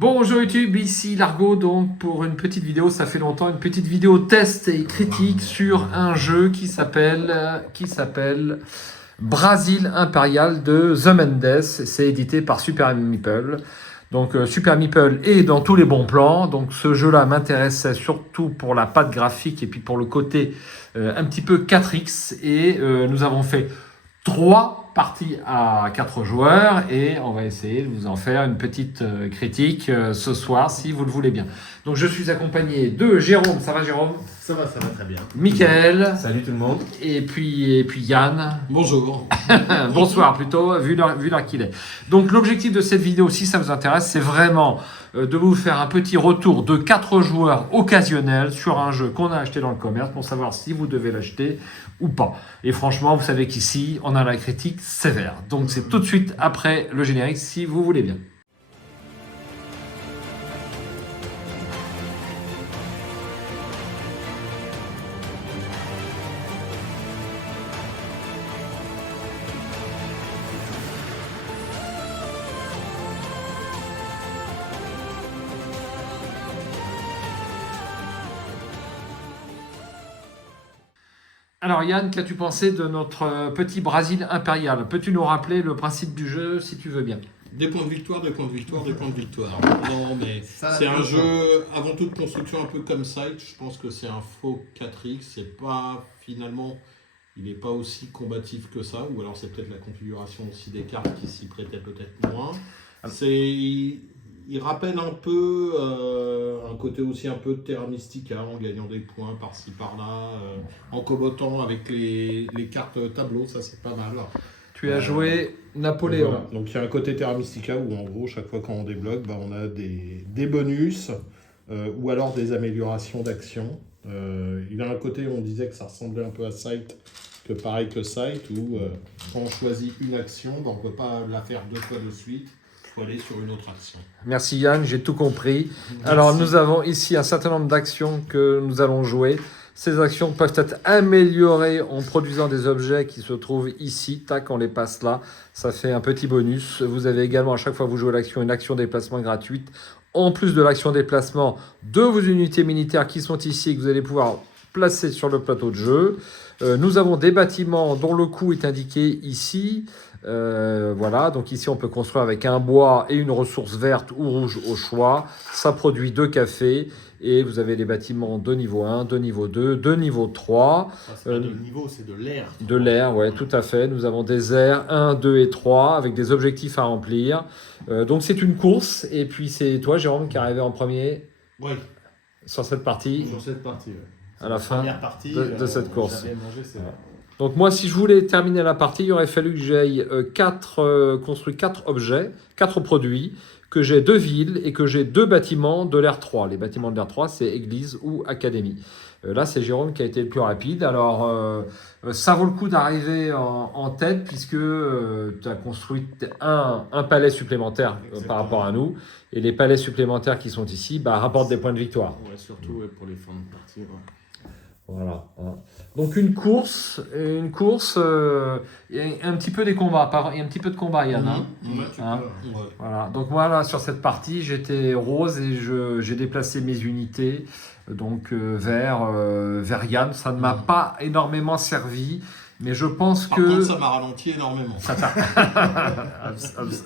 Bonjour YouTube, ici Largo donc pour une petite vidéo, ça fait longtemps, une petite vidéo test et critique sur un jeu qui s'appelle Brasil Imperial de The Mendes. C'est édité par Super Meeple. Donc Super Meeple est dans tous les bons plans. Donc ce jeu-là m'intéressait surtout pour la patte graphique et puis pour le côté un petit peu 4X. Et nous avons fait 3 parties à 4 joueurs et on va essayer de vous en faire une petite critique ce soir si vous le voulez bien. Donc je suis accompagné de Jérôme, ça va Jérôme? Ça va très bien. Mickaël. Salut tout le monde. Et puis Yann. Bonjour. Bonsoir plutôt, vu l'heure qu'il est. Donc l'objectif de cette vidéo, si ça vous intéresse, c'est vraiment de vous faire un petit retour de 4 joueurs occasionnels sur un jeu qu'on a acheté dans le commerce pour savoir si vous devez l'acheter ou pas. Et franchement, vous savez qu'ici, on a la critique sévère. Donc c'est tout de suite après le générique si vous voulez bien. Alors Yann, qu'as-tu pensé de notre petit Brasil impérial? Peux-tu nous rappeler le principe du jeu si tu veux bien? Des points de victoire, des points de victoire, des points de victoire. Non, mais Ça, c'est un jeu avant tout de construction un peu comme Sight. Je pense que c'est un faux 4X. C'est pas finalement, il n'est pas aussi combatif que ça. Ou alors c'est peut-être la configuration aussi des cartes qui s'y prêtait peut-être moins. Il rappelle un peu un côté aussi un peu de Terra Mystica en gagnant des points par-ci par-là, en cobotant avec les cartes tableau, ça c'est pas mal. Tu as joué Napoléon. Voilà. Donc il y a un côté Terra Mystica où en gros chaque fois qu'on débloque, on a des bonus ou alors des améliorations d'action. Il a un côté où on disait que ça ressemblait un peu à Sight, que pareil que Sight, où quand on choisit une action, on ne peut pas la faire 2 fois de suite. Il faut aller sur une autre action. Merci Yann, j'ai tout compris. Merci. Alors nous avons ici un certain nombre d'actions que nous allons jouer. Ces actions peuvent être améliorées en produisant des objets qui se trouvent ici. Tac, on les passe là. Ça fait un petit bonus. Vous avez également à chaque fois que vous jouez l'action, une action déplacement gratuite. En plus de l'action déplacement de vos unités militaires qui sont ici et que vous allez pouvoir placer sur le plateau de jeu. Nous avons des bâtiments dont le coût est indiqué ici. Voilà, donc ici on peut construire avec un bois et une ressource verte ou rouge au choix. Ça produit 2 cafés et vous avez les bâtiments de niveau 1, de niveau 2, de niveau 3. C'est pas de niveau, c'est de l'air. De l'air, ouais, tout à fait. Nous avons des airs 1, 2 et 3 avec des objectifs à remplir. Donc c'est une course et puis c'est toi Jérôme qui est arrivé en premier Oui, sur cette partie sur cette partie. à la fin Première partie de cette course. j'avais mangé, c'est vrai. Donc moi, si je voulais terminer la partie, il aurait fallu que j'aille construire 4 objets, 4 produits, que j'ai 2 villes et que j'ai 2 bâtiments de l'ère 3. Les bâtiments de l'ère 3, c'est église ou académie. Là, c'est Jérôme qui a été le plus rapide. Alors, ça vaut le coup d'arriver en tête puisque tu as construit un palais supplémentaire par rapport à nous. Et les palais supplémentaires qui sont ici rapportent des points de victoire. Ouais, surtout pour les fins de partie. Ouais. Voilà. Donc une course, il y a un petit peu des combats, il y a un petit peu de combat, Yann. Ouais, tu Hein. peux. Ouais. Voilà. Donc moi là sur cette partie, j'étais rose et j'ai déplacé mes unités donc vers Yann. Ça ne m'a pas énormément servi, mais je pense Par que contre, ça m'a ralenti énormément.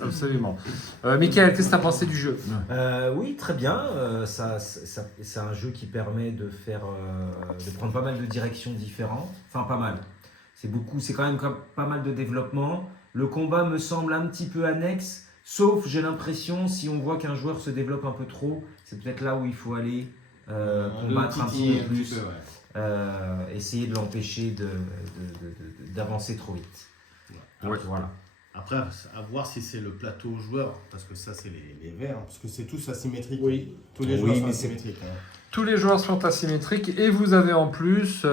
absolument. Mickaël, qu'est-ce que tu as pensé du jeu? Oui, très bien. C'est un jeu qui permet de prendre pas mal de directions différentes. Enfin, pas mal. C'est quand même pas mal de développement. Le combat me semble un petit peu annexe, sauf, j'ai l'impression, si on voit qu'un joueur se développe un peu trop, c'est peut-être là où il faut aller combattre un petit peu plus. Essayer de l'empêcher d'avancer trop vite. Ouais. Voilà. Après, à voir si c'est le plateau joueur, parce que ça, c'est les verts, parce que c'est tous asymétriques. Oui. Tous les Oui, joueurs sont mais asymétriques. Tous les joueurs sont asymétriques et vous avez en plus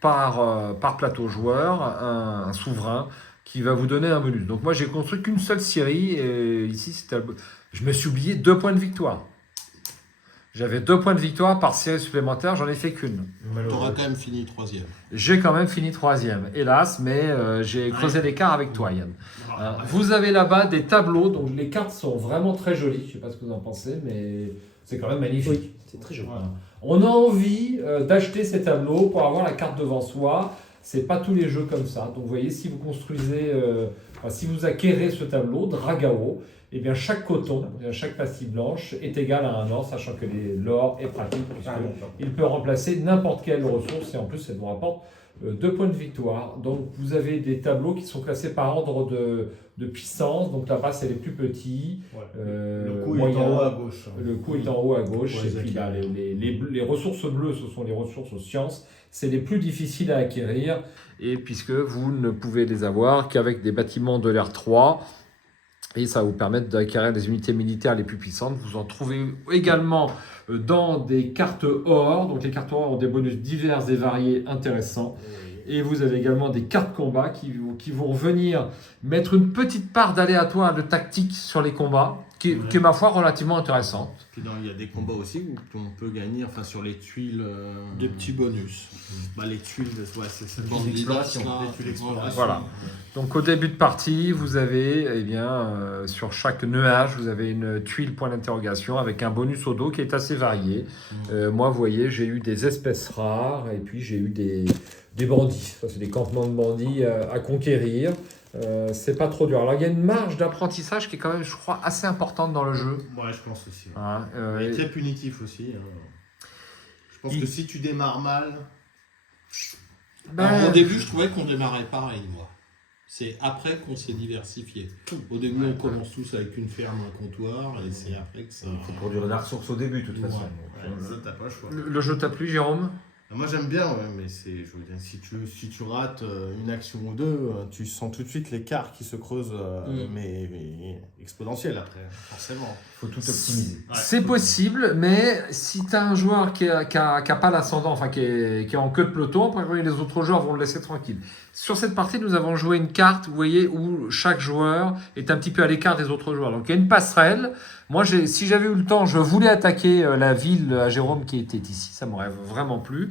par plateau joueur un souverain qui va vous donner un bonus. Donc moi j'ai construit qu'une seule série et ici je me suis oublié 2 points de victoire. J'avais 2 points de victoire par série supplémentaire, j'en ai fait qu'une. T'auras quand même fini 3e. J'ai quand même fini 3e, hélas, mais j'ai creusé l'écart avec toi, Yann. Vous avez là-bas des tableaux, donc les cartes sont vraiment très jolies. Je ne sais pas ce que vous en pensez, mais c'est quand même magnifique. Oui, c'est très joli. Voilà. On a envie d'acheter ces tableaux pour avoir la carte devant soi. C'est pas tous les jeux comme ça. Donc vous voyez, si vous construisez, si vous acquérez ce tableau, Dragao, eh bien chaque coton, chaque pastille blanche est égal à un or, sachant que l'or est pratique, puisqu'il peut remplacer n'importe quelle ressource, et en plus, ça vous rapporte 2 points de victoire. Donc vous avez des tableaux qui sont classés par ordre de puissance. Donc là-bas, c'est les plus petits. Le coup moyen, est en haut à gauche. Le coup est en haut à gauche. Ouais, Et puis là, les ressources bleues, ce sont les ressources sciences. C'est les plus difficiles à acquérir. Et puisque vous ne pouvez les avoir qu'avec des bâtiments de l'ère 3. Et ça va vous permettre d'acquérir des unités militaires les plus puissantes. Vous en trouvez également dans des cartes or. Donc les cartes or ont des bonus divers et variés intéressants. Et vous avez également des cartes combat qui vont venir mettre une petite part d'aléatoire de tactique sur les combats, qui est ma foi relativement intéressante. Puis il y a des combats aussi où on peut gagner, enfin sur les tuiles. Des petits bonus. Les tuiles, c'est ça. Bandidas, là. Les tuiles exploration. Voilà. Donc au début de partie, vous avez sur chaque nuage, vous avez une tuile point d'interrogation avec un bonus au dos qui est assez varié. Moi, vous voyez, j'ai eu des espèces rares et puis j'ai eu des bandits. Ça, c'est des campements de bandits à conquérir. C'est pas trop dur. Alors il y a une marge d'apprentissage qui est quand même, je crois, assez importante dans le jeu. Ouais, je pense aussi. Hein, Il est très punitif aussi. Je pense que si tu démarres mal. Alors, au début, je trouvais qu'on démarrait pareil, moi. C'est après qu'on s'est diversifié. Au début, on commence tous avec une ferme, un comptoir, et c'est après que ça... Il faut produire de la ressource au début, de toute façon. Ça, t'as pas le choix. le jeu t'a plu, Jérôme? Moi j'aime bien, mais je veux dire, si tu rates une action ou deux, tu sens tout de suite l'écart qui se creuse, mais exponentiel après, forcément. Il faut tout optimiser. C'est possible, mais si tu as un joueur qui a pas l'ascendant, enfin qui est en queue de peloton, après les autres joueurs vont le laisser tranquille. Sur cette partie, nous avons joué une carte, vous voyez, où chaque joueur est un petit peu à l'écart des autres joueurs. Donc il y a une passerelle. Moi, si j'avais eu le temps, je voulais attaquer la ville à Jérôme qui était ici. Ça m'aurait vraiment plu.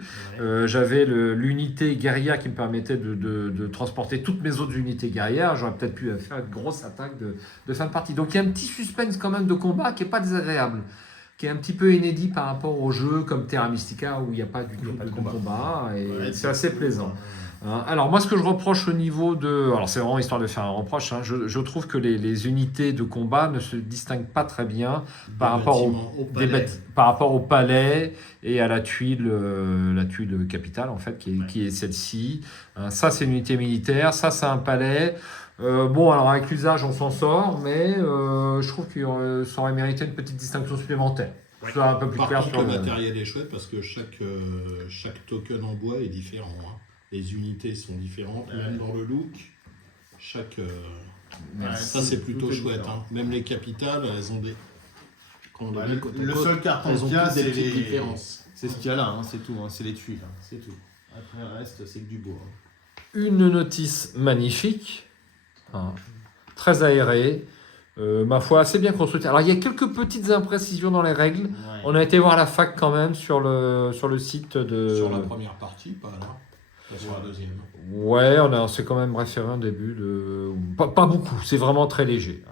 J'avais l'unité guerrière qui me permettait de transporter toutes mes autres unités guerrières. J'aurais peut-être pu faire une grosse attaque de fin de partie. Donc il y a un petit suspense quand même de combat qui n'est pas désagréable, qui est un petit peu inédit par rapport aux jeux comme Terra Mystica où il n'y a pas du tout de combat. Et c'est assez plaisant. Alors moi ce que je reproche au niveau de... Alors c'est vraiment histoire de faire un reproche, hein, je trouve que les unités de combat ne se distinguent pas très bien par rapport au palais et à la tuile capitale en fait qui est celle-ci. Ça c'est une unité militaire, ça c'est un palais. Bon alors avec l'usage on s'en sort, mais je trouve que ça aurait mérité une petite distinction supplémentaire. Soit un peu plus Par clair contre, sur le matériel est chouette parce que chaque token en bois est différent. Hein. Les unités sont différentes, même dans le look. Ça, c'est plutôt chouette. Hein. Même les capitales, elles ont des... Quand on les met côte à Le côte, seul carton elles ont qu'il y a, toutes des c'est petites les différences. C'est ce qu'il y a là, hein, c'est tout, hein, c'est les tuiles, hein, c'est tout. Après le reste, c'est que du bois. Hein. Une notice magnifique, très aérée, ma foi assez bien construite. Alors il y a quelques petites imprécisions dans les règles. Ouais. On a été voir la fac quand même sur le site de... Sur la première partie, pas là. Pas sur la deuxième. Ouais, on s'est quand même référé un début de... Pas beaucoup, c'est vraiment très léger.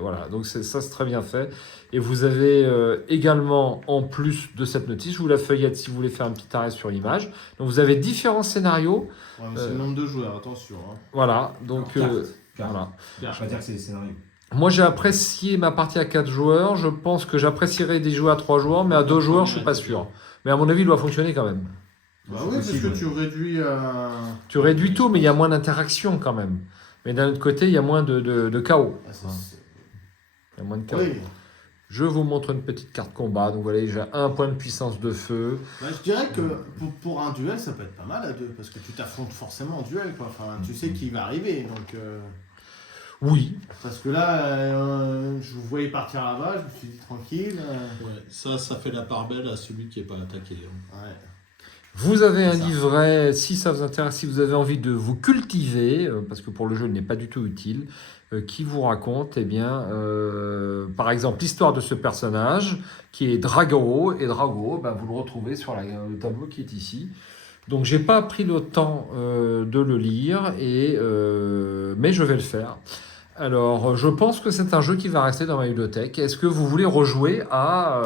Voilà, donc ça c'est très bien fait. Et vous avez également, en plus de cette notice, je vous la feuillette si vous voulez faire un petit arrêt sur l'image. Donc vous avez différents scénarios. Ouais, mais c'est le nombre de joueurs, attention. Hein. Voilà, donc... voilà. Je vais pas dire que c'est des scénarios. Moi, j'ai apprécié ma partie à 4 joueurs. Je pense que j'apprécierais des joueurs à 3 joueurs, mais à 2 joueurs, je suis pas sûr. Mais à mon avis, il doit fonctionner quand même. Bah oui, parce que tu réduis... Tu réduis tout, mais il y a moins d'interaction quand même. Mais d'un autre côté, il y a moins de chaos. Il y a moins de chaos. Oui. Je vous montre une petite carte combat. Donc voilà, j'ai 1 point de puissance de feu. Bah, je dirais que pour un duel, ça peut être pas mal à 2, parce que tu t'affrontes forcément en duel, quoi. Enfin, tu sais qui va arriver, donc... Oui. Parce que là, je vous voyais partir là-bas, je me suis dit tranquille. Ouais, ça fait la part belle à celui qui n'est pas attaqué. Hein. Ouais. Vous avez un C'est ça. livret, si ça vous intéresse, si vous avez envie de vous cultiver, parce que pour le jeu il n'est pas du tout utile, qui vous raconte, eh bien, par exemple, l'histoire de ce personnage, qui est Drago, et Drago, ben, vous le retrouvez sur le tableau qui est ici. Donc j'ai pas pris le temps de le lire, mais je vais le faire. Alors, je pense que c'est un jeu qui va rester dans ma bibliothèque. Est-ce que vous voulez rejouer à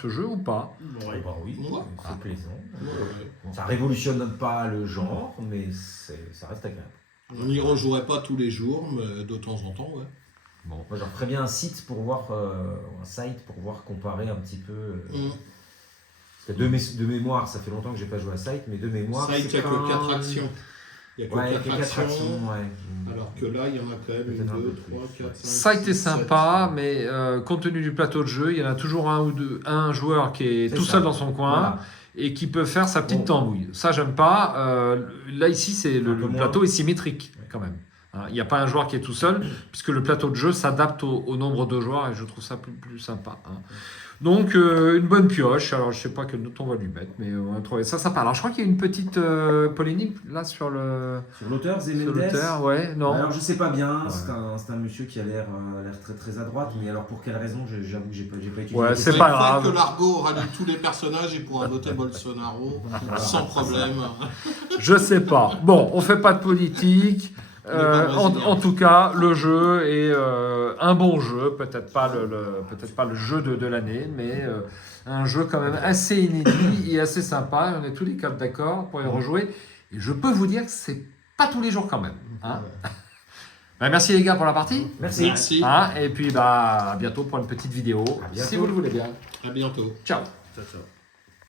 ce jeu ou pas? Ouais. Bah oui, Ouais. c'est plaisant. Ouais. Ça révolutionne pas le genre, mais ça reste agréable. On n'y rejouerait pas tous les jours, mais de temps en temps, ouais. Bon, moi j'en ferais bien un site pour voir, un site pour voir comparer un petit peu. Parce que de mémoire, ça fait longtemps que j'ai pas joué à Site, mais de mémoire. Ça, il n'y a que 4 actions. Il n'y a que Ouais, il y a 4 que 4 actions. actions, ouais. Alors que là, il y en a quand même Peut-être 1, un 2, peu 3, plus. 4, 5. Ça a été 6, sympa, 7. mais compte tenu du plateau de jeu, il y en a toujours un joueur qui est C'est tout ça. seul dans son coin Voilà. et qui peut faire sa petite Bon. tambouille. Ça, j'aime pas. Là, ici, c'est Un le peu moins. plateau est symétrique quand même. Hein, il n'y a pas un joueur qui est tout seul, puisque le plateau de jeu s'adapte au nombre de joueurs et je trouve ça plus sympa. Hein. Donc, une bonne pioche. Alors, je sais pas quel note on va lui mettre, mais on va trouver ça sympa. Alors, je crois qu'il y a une petite polémique là sur Sur l'auteur, sur Zemendes. l'auteur. Ouais, non. Alors je sais pas bien, Ouais. c'est un monsieur qui a l'air très très à droite, mais alors pour quelle raison, j'avoue que j'ai pas étudié. Ouais, la c'est question. pas grave. que Largo aura lu tous les personnages et pourra voter Bolsonaro sans problème. Je sais pas. Bon, on fait pas de politique. On est pas brésilien. En tout cas, le jeu est un bon jeu, peut-être pas peut-être pas le jeu de l'année, mais un jeu quand même assez inédit et assez sympa. On est tous les quatre d'accord pour y rejouer. Et je peux vous dire que c'est pas tous les jours quand même. Hein. Bah, merci les gars pour la partie. Merci. Merci. Hein, et puis bah à bientôt pour une petite vidéo, À bientôt. si vous le voulez bien. À bientôt. Ciao. Ciao, ciao.